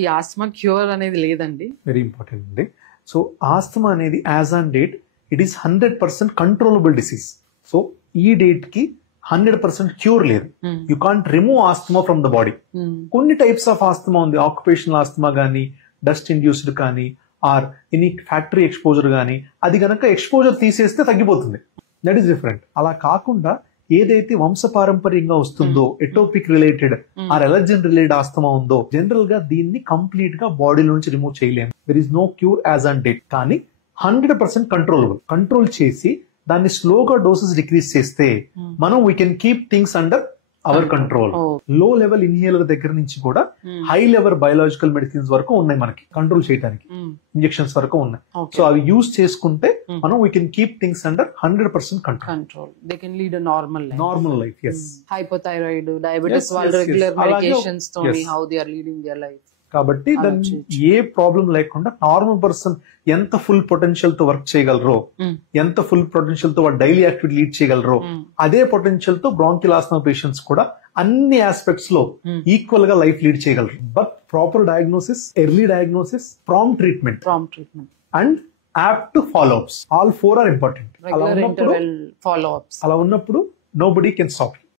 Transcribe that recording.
ఈ ఆస్మా క్యూర్ అనేది లేదండి. వెరీ ఇంపార్టెంట్ అండి. సో ఆస్తమా అనేది as on date it is 100% controllable disease. So ఈ డేట్ కి 100% క్యూర్ లేదు. You can't remove asthma from the body. కొన్ని టైప్స్ ఆఫ్ ఆస్తమా ఉంది, ఆక్యుపేషనల్ ఆస్తమా కానీ, డస్ట్ ఇండ్యూస్డ్ కానీ, ఆర్ ఎనీ ఫ్యాక్టరీ ఎక్స్పోజర్ కానీ, అది కనుక ఎక్స్పోజర్ తీసేస్తే తగ్గిపోతుంది. That is different. అలా కాకుండా ఏదైతే వంశపారంపర్యంగా వస్తుందో atopic related are allergen related asthma ఉందో, జనరల్ గా దీన్ని కంప్లీట్ గా బాడీ నుంచి రిమూవ్ చేయలేము. There is no cure as on date. కానీ 100% కంట్రోలబుల్. కంట్రోల్ చేసి దాన్ని స్లోగా డోసెస్ డిక్రీజ్ చేస్తే మనం we can keep things under our control. లో లెవెల్ ఇన్హేలర్ దగ్గర నుంచి కూడా హై లెవెల్ బయోలాజికల్ మెడిసిన్స్ వరకు ఉన్నాయి మనకి కంట్రోల్ చేయడానికి. ఇంజెక్షన్స్ వరకు ఉన్నాయి. సో అవి యూజ్ చేసుకుంటే మనం we can keep things under 100% control. They can lead normal life. Yes. Hypothyroid, diabetes వాళ్ళు రెగ్యులర్ మెడికేషన్స్ తో how they are leading their life. కాబట్టి దాన్ని ఏ ప్రాబ్లం లేకుండా నార్మల్ పర్సన్ ఎంత ఫుల్ పొటెన్షియల్ తో వర్క్ చేయగలరో, ఎంత ఫుల్ పొటెన్షియల్ తో డైలీ యాక్టివిటీ లీడ్ చేయగలరో, అదే పొటెన్షియల్ తో బ్రాంకియల్ ఆస్తమా పేషెంట్స్ కూడా అన్ని ఆస్పెక్ట్స్ లో ఈక్వల్ గా లైఫ్ లీడ్ చేయగలరు. But proper diagnosis, early diagnosis, prompt treatment and apt to follow ups, all 4 are important. అలా ఉన్నప్పుడు నోబడీ కెన్ స్టాప్.